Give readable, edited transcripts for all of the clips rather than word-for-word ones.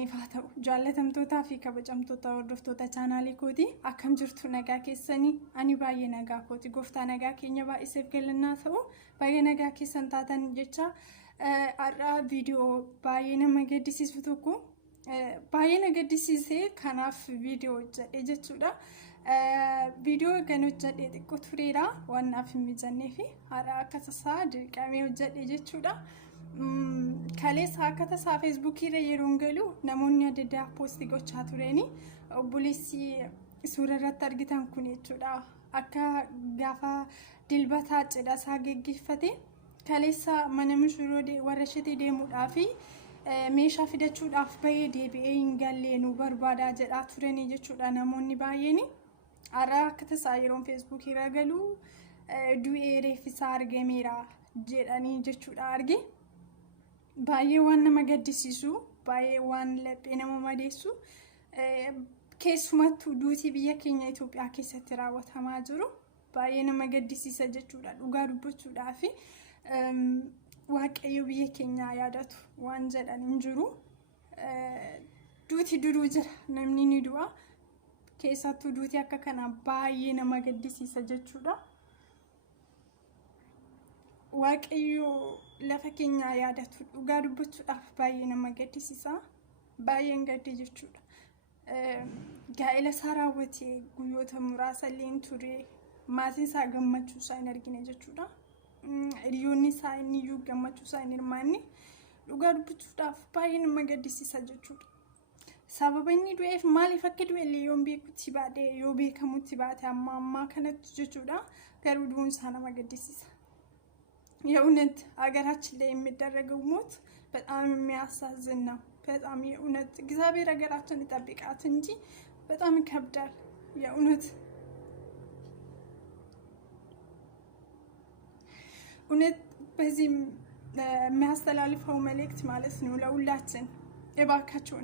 isiniif haa ta'u jaallatamtootaa fi kabajamtoota hordoftoota chaanaalii kooti akkam jirtu nagaa keessanii ani baay'ee nagaa kooti gooftaa nagaa keenya baay'iseef galannaa ta'u baay'ee nagaa keessan taatan jecha har'a viidiyoo baay'ee nama gaddisiisu tokko baay'ee na gaddisiisee kanaaf viidiyoo hojjedhe jechuudha. Viidiyoo kan hojjedhe xiqqoo tureera waan naaf hin mijannee fi har'a akka tasaa dirqamee hojjedhe jechuudha. Kaleessa akka tasaa feesbuukii irra yeroo galu namoonni adda addaa poostii gochaa tureni obboleessi suura irratti argitan kun jechuudha akka gaafa dilbataa cidha isaa geggeeffate kaleessa mana mushuroo warra ishee deemuudhaaf meeshaa fidachuudhaaf bahee deebi'ee hin galle nu barbaadaa jedhaa tureni jechuudha namoonni baay'een. Har'a akka tasaa yeroo feesbuukii irra galu du'ee reeffisaa argameera jedhanii jechuudha arge. Baay'ee waan nama gaddisiisu baay'ee waan laphee nama madeessu keessumattuu duutii biyya keenya Itoophiyaa keessatti raawwatamaa jiru baay'ee nama gaddisiisa jechuudha dhugaa dubbachuudhaa fi waaqayyo biyya keenyaa yaadatu waan jedhan hin jiru. Duutii duruu jira namni ni du'a keessattuu duutii akka kanaa baay'ee nama gaddisiisa jechuudha. Waaqayyo lafa keenyaa yaadatu dhugaa dubbachuudhaaf baay'ee nama gaddisiisa baay'een gaddi jechuudha. Gaa'ela isaa raawwatee guyyoota muraasa illee ture maatiin isaa gammachuu isaa hin argine jechuudha. Hiriyoonni isaa iyyuu gammachuu isaa hin hirmaanne dhugaa dubbachuudhaaf baay'ee nama gaddisiisa jechuudha. Sababa inni du'eef maaliif akka du'e illee yoo beekutti baate yoo beekamutti baate amma kanatti jechuudha garuu du'uun isaa nama gaddisiisa. የእውነት ሀገራችን ላይ የሚደረገው ሞት በጣም የሚያሳዝን ነው። በጣም የእውነት እግዚአብሔር ሀገራችን ይጠብቃት እንጂ በጣም ይከብዳል። የእውነት በዚህ የሚያስተላልፈው መልእክት ማለት ነው ለሁላችን እባካችሁ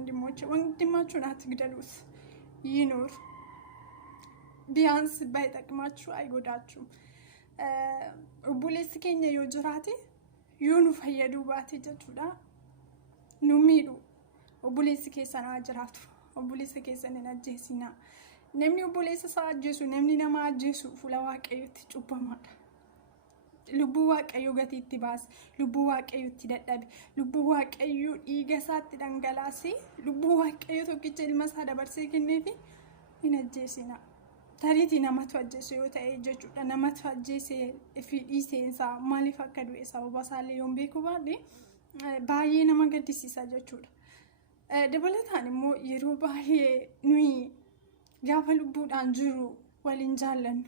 ወንድማችሁን አትግደሉት፣ ይኑር። ቢያንስ ባይጠቅማችሁ አይጎዳችሁም። obboleessi keenya yoo jiraate yoo nu fayyaduu baate jechuudha nu miidhu. Obboleessi keessan haa jiraatu, obboleessa keessan hin ajjeesinaa. Namni obboleessa isaa ajjeesu namni nama ajjeesu fuula waaqayyotti cubbamaadha. Lubbuu waaqayyoo gatiitti baase, lubbuu waaqayyootti dadhabe, lubbuu waaqayyoo dhiiga isaatti dhangalaasee lubbuu waaqayyoo tokkicha ilma isaa dabarsee kenneefi hin ajjeesinaa. Tariitii namatu ajjeesu yoo ta'e jechuudha namatu ajjeesee fi dhiiseensaa maaliif akka du'e sababa isaallee yoo beeku baadhe baay'ee nama gaddisiisa jechuudha. Dabalataan immoo yeroo baay'ee nuyi gaafa lubbuudhaan jiru waliin jaallannu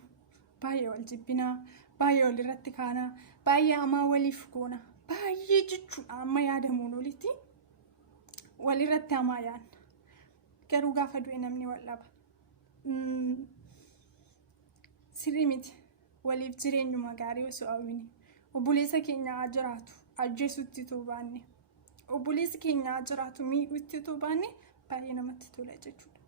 baay'ee wal jibbinaa, baay'ee wal irratti kaanaa, baay'ee amaa waliif goona baay'ee jechuudha amma yaadamuun olitti wal irratti amaa yaadna garuu gaafa du'e namni wal dhaba. Sirrii miti waliif jireenyuma gaarii osoo hawwine obboleessa keenya haa jiraatu ajjeesutti otoo baanne obboleessi keenya haa jiraatu miidhutti otoo baanne baay'ee namatti tola jechuudha.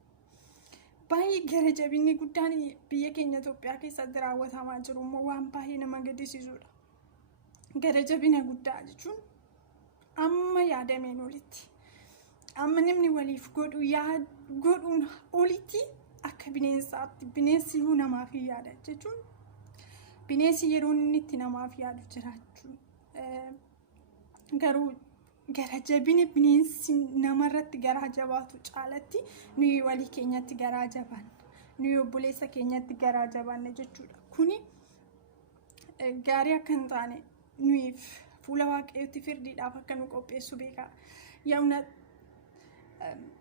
Baay'ee gara jabinni guddaan biyya keenya Itoophiyaa keessatti raawwatamaa jiru immoo waan baay'ee nama gaddisiisudha. Gara jabina guddaa jechuun amma yaadameen olitti amma namni waliif godhuun olitti akka bineensaatti bineensi namaaf yaada jechuun bineensi yeroo inni itti namaaf yaadu jiraachuu garuu gara jabina bineensi namarratti garaa jabaatu caalatti nuyi walii keenyatti garaa jabaanna, nuyi obboleessa keenyatti garaa jabaanna jechuudha. Kuni gaarii akka hin taane nuyiif fuula waaqayyootti firdiidhaaf akka nu qopheessu beekaa. Yaa'una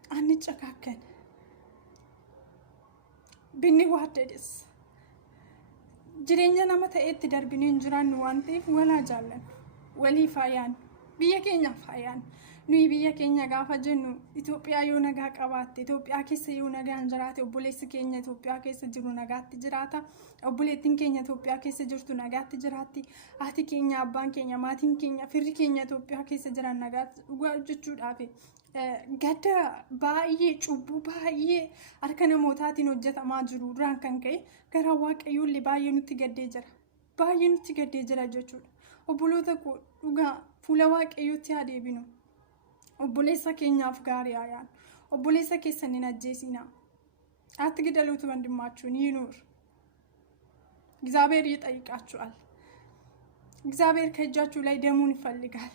annicha kaakkan binni waaddeedis jireenya nama ta'etti darbinee hin jiraannu waan ta'eef walaa jaallannu walii faayaannu biyya keenya faayaannu. Nuyi biyya keenya gaafa jennu Itoophiyaa yoo nagaa qabaatte Itoophiyaa keessa yoo nagaan jiraate obboleessi keenya Itoophiyaa keessa jiru nagaatti jiraata, obboleettiin keenya Itoophiyaa keessa jirtu nagaatti jiraatti, haati keenya abbaan keenya maatiin keenya firri keenya Itoophiyaa keessa jiran nagaatti dhugaa jechuudhaaf gadda baay'ee cubbuu baay'ee harka namootaatiin hojjetamaa jiru duraan kan ka'e gara waaqayyoollee baay'ee nutti gaddee jira jechuudha. Obboloota koo dhugaa fuula waaqayyootti haa deebinu. obboleessa keenyaaf gaarii ayaan obboleessa keessan hin ajjeesinaa አትግደሉት ወንድማችሁን ይኑር እግዚአብሔር ይጠይቃችኋል እግዚአብሔር ከእጃችሁ ላይ ደሙን ይፈልጋል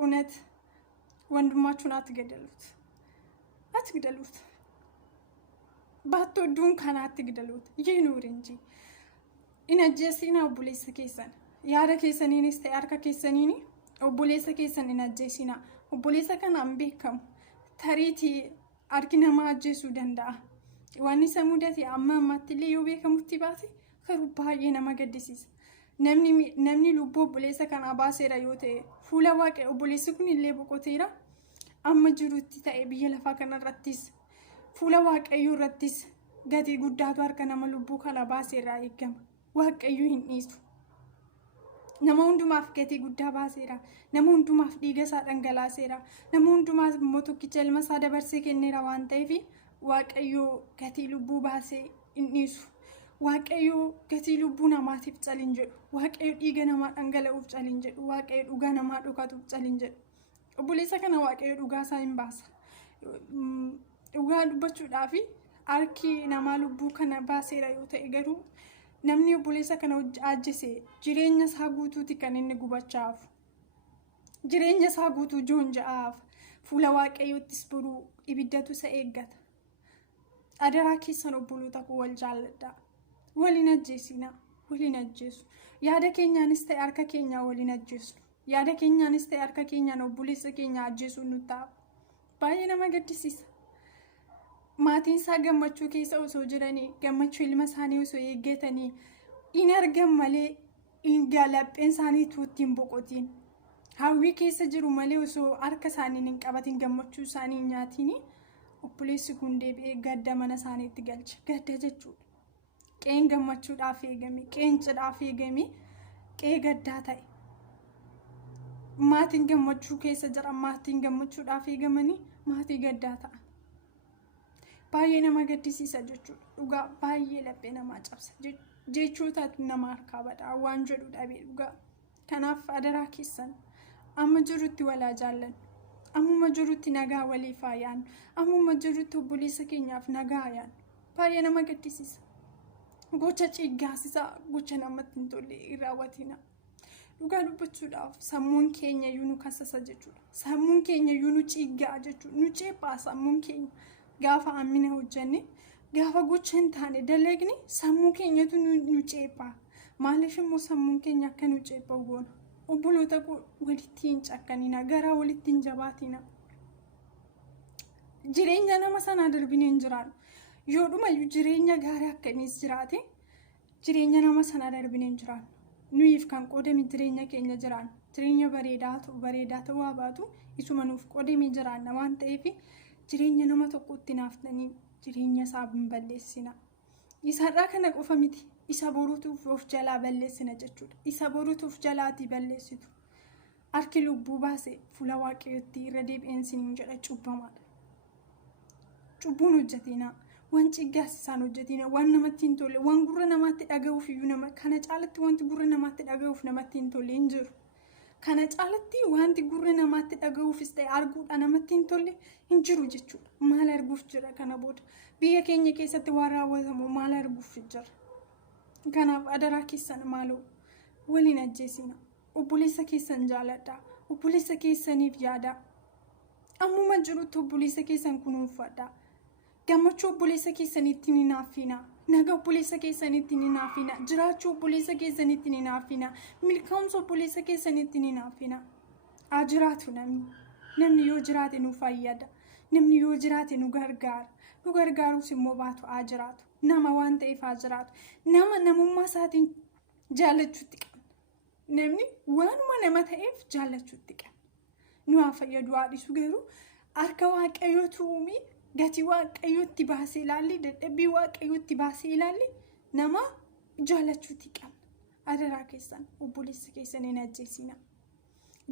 እውነት ወንድማችሁን አትግደሉት ባትወዱን ካን አትግደሉት ይኑር እንጂ ኢነጀሲና obboleessa keessan yaada keessaniinis ta'e harka keessaniini obboleessa keessan hin ajjeesina obboleessa kanaan beekamu tariitii harki namaa ajjeesuu danda'a waan isa mudate amma ammatti illee yoo beekamutti baate garuu baay'ee nama gaddisiisa namni lubbuu obboleessa kanaa baaseera yoo ta'e fuula waaqee obboleessi kun illee boqoteera amma jirutti ta'e biyya lafaa kanarrattis fuula waaqayyoo irrattis gatii guddaatu harka nama lubbuu kana baaseera eegama waaqayyoo hin dhiisu nama hundumaaf gatii guddaa baaseera nama hundumaaf dhiiga isaa dhangalaaseera nama hundumaaf immoo tokkicha ilma isaa dabarsee kenneera waan ta'eef waaqayyoo gatii lubbuu baasee hin dhiisu waaqayyoo gatii lubbuu namaatiif calin jedhu waaqayyoo dhiiga namaa dhangala'uuf calin jedhu waaqayyoo dhugaa namaa dhokatuuf calin jedhu obboleessa kana waaqayyoo dhugaa isaa hin baasa dhugaa dubbachuudhaaf harki namaa lubbuu kana baaseera yoo ta'e garuu namni obboleessa kana ajjeese jireenya isaa guutuuti kan inni gubachaaf jireenya isaa guutuu joonja'aaf fuula waaqayyoottis buruu ibiddatu isa eeggata adaraa keessan obboloota koo wal jaalladhaa waliin ajjeesina waliin ajjeesu yaada keenyaanis ta'e harka keenyaa waliin ajjeesnu yaada keenyaanis ta'e harka keenyaan obboleessa keenya ajjeesuun nu ta'a baay'ee nama gaddisiisa maatiin isaa gammachuu keessa osoo jiranii gammachuu ilma isaanii osoo eeggatanii in argan malee in galapheen isaanii tuuttiin boqotiin hawwii keessa jiru malee osoo harka isaanii hin qabatin gammachuu isaanii nyaatiin obboleessi kun deebi'ee gadda mana isaaniitti galcha gadda jechuudha qeen gammachuudhaaf eegame qeen cidhaaf eegame qee gaddaa ta'e maatiin gammachuu keessa jira maatiin gammachuudhaaf eegamanii maatii gaddaa ta'a baay'ee nama gaddisiisa jechuudha dhugaa baay'ee laphee namaa cabsa jechoota nama harkaa badhaa waan jedhu dhabee dhugaa kanaaf adaraa keessan amma jirutti walaa jaallan ammuma jirutti nagaa waliif haayaan ammuma jirutti obboleessa keenyaaf nagaa haayaan baay'ee nama gaddisiisa gocha ciiggaasisaa gocha namatti hin tolle hin raawwatina dhugaa dubbachuudhaaf sammuun keenya iyyuu nu kassasa jechuudha sammuun keenya iyyuu nu ciiggaa jechuudha nu ceephaa sammuun keenya gaafa ammina hojjenne gaafa gocha hin taane dalagni sammuu keenyatu nu ceephaa maaliif immoo sammuun keenya akka nu ceephaa goona obboloota walitti hin cakkanina garaa walitti hin jabaatina jireenya nama sanaa darbinee hin jiraannu yoo dhumayyuu jireenya gaarii akkamiis jiraate jireenya nama sanaa darbinee hin jiraannu nuyiif kan qoodame jireenya keenya jiraannu jireenya bareedaa ta'uu baatu isuma nuuf qoodame jiraanna waan ta'eef jireenya nama tokkotti naaftanii jireenya isaa hin balleessina isaarraa kana qofa miti isa boruutuuf of jalaa balleessina jechuudha isa boruutuuf jalaatii balleessitu harki lubbuu baase fuula waaqayyootti irra deebi'eensiniin jedha cubbamaadha cubbuun hojjetina waan ciggaasisaan hojjetina waan namatti hin tolle waan gurra namaatti dhaga'uuf iyyuu nama kana caalatti wanti gurra namaatti dhaga'uuf namatti hin tolle hin jiru kana caalatti wanti gurra namaatti dhaga'uufis ta'e arguudha namatti hin tolle hin jiru jechuudha maal arguuf jira kana booda biyya keenya keessatti waan raawwatamu maal arguuf jira kanaaf adaraa keessan maaloo waliin ajjeesina obboleessa keessan jaaladhaa obboleessa keessaniif yaadaa ammuma jirutti obboleessa keessan kunuunfadhaa gammachuu obboleessa keessanitti ni naaffina naga obboleessa keessanitti ni naaffina jiraachuu obboleessa keessanitti ni naaffina milkaa'umsa obboleessa keessanitti ni naaffina jiraatu namni yoo jiraate nu fayyada namni yoo jiraate nu gargaarus immoo baatu jiraatu nama waan ta'eef jiraatu nama namummaa isaatiin jaallachuutti qabna namni waanuma nama ta'eef jaallachuutti qabna nu haa fayyadu dhiisu garuu harka waaqayyootu uume gatii waaqayyootti baasee ilaalli dadhabbii waaqayyootti baasee ilaalli nama jaallachuutti qabna adaraa keessan obboleessa keessan hin ajjeesina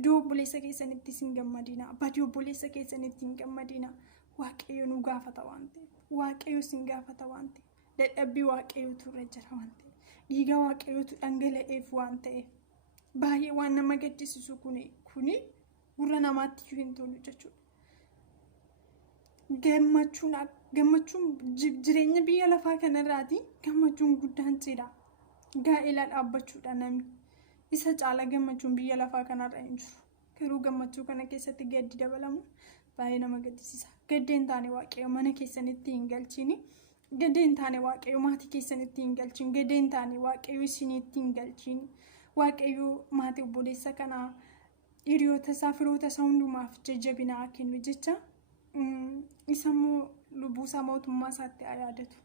doo obboleessa keessanitti hin gammadina badii obboleessa keessanitti hin gammadina waaqayyo nu gaafata waan ta'eef waaqayyo sin gaafata waan ta'eef dadhabbii waaqayyootu irra jira waan ta'eef dhiiga waaqayyootu dhangala'eef waan ta'eef baay'ee waan nama gaddisiisu kuni gurra namaatti hin tolu jechuudha. Gammachuun jireenya biyya lafaa kanarraati gammachuun guddaan cidha. Gaa'ela dhaabbachuudha namni. Isa caala gammachuun biyya lafaa kanarra hin jiru. Garuu gammachuu kana keessatti gaddi dabalamu baay'ee nama gaddisiisa. Gaddeen taane waaqayyo mana keessanitti hin galchini. Gaddeen taane waaqayyo maatii keessanitti hin galchini. Gaddeen taane waaqayyo isinitti hin galchini. Waaqayyo maatii obboleessa kanaa hiriyoota isaa firoota isaa hundumaaf jajjabinaa kennu jecha isa immoo lubbuu isaa mootummaa isaatti yaadatu.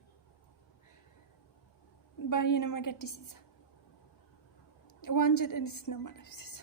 Baay'ee nama gaddisiisa. Waan jedhanis nama dhabsiisa.